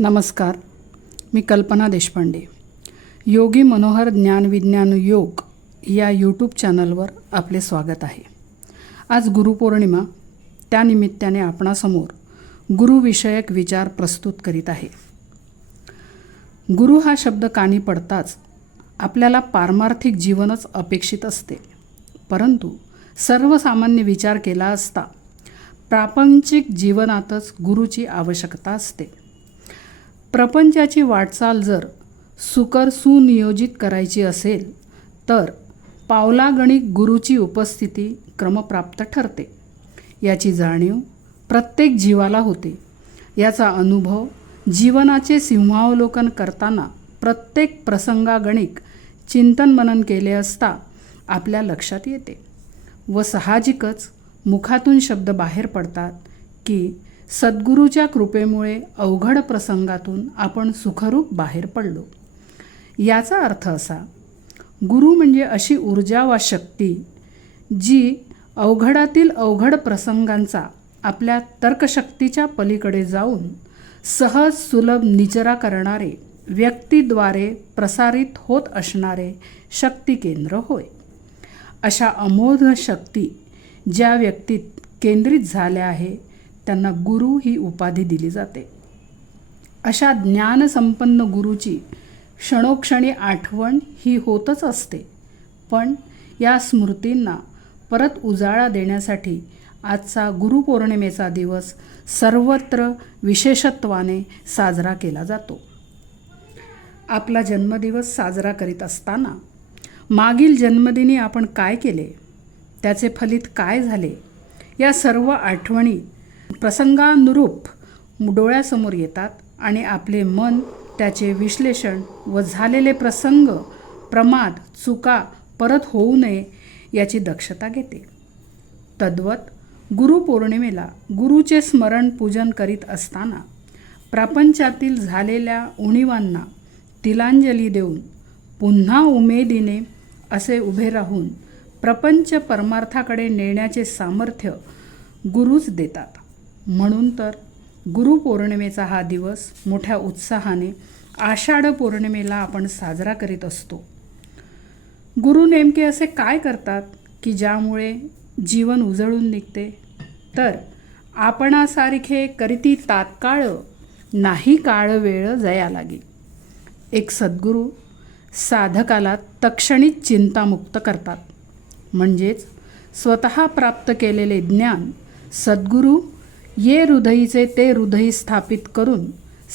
नमस्कार. मी कल्पना देशपांडे. योगी मनोहर ज्ञानविज्ञान योग या यूट्यूब चॅनलवर आपले स्वागत आहे. आज गुरुपौर्णिमा त्यानिमित्ताने आपणासमोर गुरुविषयक विचार प्रस्तुत करीत आहे. गुरु हा शब्द कानी पडताच आपल्याला पारमार्थिक जीवनच अपेक्षित असते. परंतु सर्वसामान्य विचार केला असता प्रापंचिक जीवनातच गुरुची आवश्यकता असते. प्रपंचाची वाटचाल जर सुकर सुनियोजित करायची असेल तर पावलागणिक गुरुची उपस्थिती क्रमप्राप्त ठरते. याची जाणीव प्रत्येक जीवाला होते. याचा अनुभव जीवनाचे सिंहावलोकन करताना प्रत्येक प्रसंगागणिक चिंतन मनन केले असता आपल्या लक्षात येते व साहजिकच मुखातून शब्द बाहेर पडतात की सद्गुरूच्या कृपेमुळे अवघड प्रसंगातून आपण सुखरूप बाहेर पडलो. याचा अर्थ असा गुरु म्हणजे अशी ऊर्जा वा शक्ती जी अवघडातील अवघड प्रसंगांचा आपल्या तर्कशक्तीच्या पलीकडे जाऊन सहज सुलभ निचरा करणारे व्यक्तीद्वारे प्रसारित होत असणारे शक्ती केंद्र होय. अशा अमोघ शक्ती ज्या व्यक्तीत केंद्रित झाल्या आहे त्यांना गुरु ही उपाधी दिली जाते. अशा ज्ञानसंपन्न गुरुची क्षणोक्षणी आठवण ही होतच असते. पण या स्मृतींना परत उजाळा देण्यासाठी आजचा गुरुपौर्णिमेचा दिवस सर्वत्र विशेषत्वाने साजरा केला जातो. आपला जन्मदिवस साजरा करीत असताना मागील जन्मदिनी आपण काय केले? त्याचे फलित काय झाले? या सर्व आठवणी प्रसंगानुरूप डोळ्यासमोर येतात आणि आपले मन त्याचे विश्लेषण व झालेले प्रसंग प्रमाद चुका परत होऊ नये याची दक्षता घेते. तद्वत गुरुपौर्णिमेला गुरुचे स्मरण पूजन करीत असताना प्रापंचातील झालेल्या उणीवांना तिलांजली देऊन पुन्हा उमेदीने असे उभे राहून प्रपंच परमार्थाकडे नेण्याचे सामर्थ्य गुरुच देतात. म्हणून तर गुरुपौर्णिमेचा हा दिवस मोठ्या उत्साहाने आषाढ पौर्णिमेला आपण साजरा करीत असतो. गुरु नेमके असे काय करतात की ज्यामुळे जीवन उजळून निघते? तर आपणासारखे करीती तात्काळ नाही काळ वेळ जया लागी. एक सद्गुरू साधकाला तक्षणिक चिंतामुक्त करतात. म्हणजेच स्वतः प्राप्त केलेले ज्ञान सद्गुरू ये हृदयीचे ते हृदयी स्थापित करून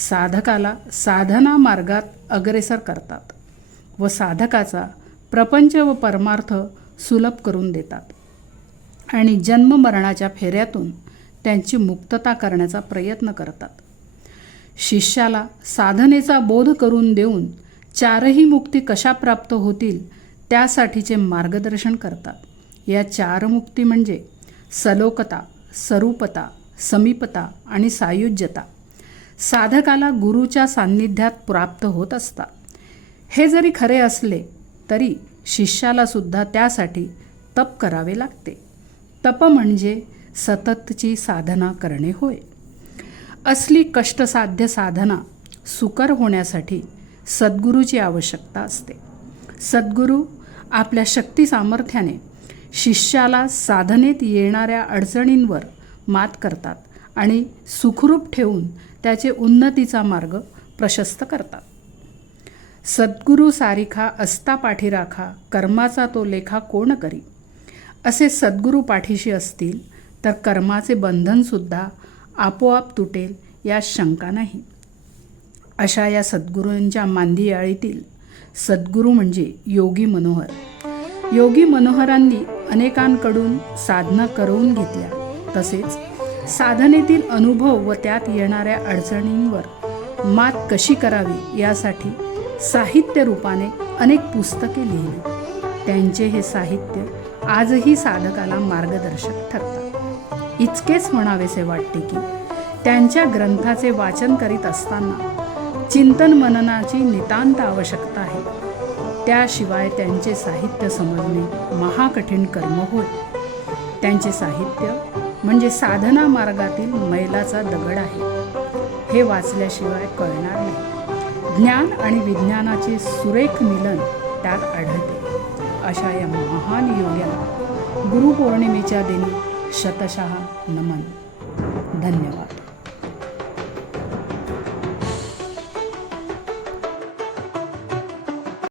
साधकाला साधना मार्गात अग्रेसर करतात व साधकाचा प्रपंच व परमार्थ सुलभ करून देतात आणि जन्ममरणाच्या फेऱ्यातून त्यांची मुक्तता करण्याचा प्रयत्न करतात. शिष्याला साधनेचा बोध करून देऊन चारही मुक्ती कशा प्राप्त होतील त्यासाठीचे मार्गदर्शन करतात. या चार मुक्ती म्हणजे सलोकता सरूपता समीपता आणि सायुज्यता साधकाला गुरुच्या सान्निध्यात प्राप्त होत असतात. हे जरी खरे असले तरी शिष्याला सुद्धा त्यासाठी तप करावे लागते. तप म्हणजे सततची साधना करणे होय. असली कष्टसाध्य साधना सुकर होण्यासाठी सद्गुरूची आवश्यकता असते. सद्गुरू आपल्या शक्ती सामर्थ्याने शिष्याला साधनेत येणाऱ्या अडचणींवर मात करतात आणि सुखरूप ठेवून त्याचे उन्नतीचा मार्ग प्रशस्त करतात. सद्गुरू सारिखा अस्ता पाठी राखा कर्माचा तो लेखा कोण करी? असे सद्गुरू पाठीशी असतील तर कर्माचे बंधनसुद्धा आपोआप तुटेल या शंका नाही. अशा या सद्गुरूंच्या मांदियाळीतील सद्गुरू म्हणजे योगी मनोहर. योगी मनोहरांनी अनेकांकडून साधना करवून घेतल्या. तसेच साधनेतील अनुभव व त्यात येणाऱ्या अडचणींवर मात कशी करावी यासाठी साहित्य रूपाने अनेक पुस्तके लिहिली. त्यांचे हे साहित्य आजही साधकाला मार्गदर्शक ठरतात. इतकेच म्हणावेसे वाटते की त्यांच्या ग्रंथाचे वाचन करीत असताना चिंतन मननाची नितांत आवश्यकता आहे. त्याशिवाय त्यांचे साहित्य समजणे महाकठीण कर्म होय. त्यांचे साहित्य म्हणजे साधना मार्गातील मैलाचा दगड आहे. हे वाचल्याशिवाय कळणार नाही. ज्ञान आणि विज्ञानाचे सुरेख मिलन त्यात आढळते. अशा या महान योग्याला गुरुपौर्णिमेच्या दिनी शतशः नमन. धन्यवाद.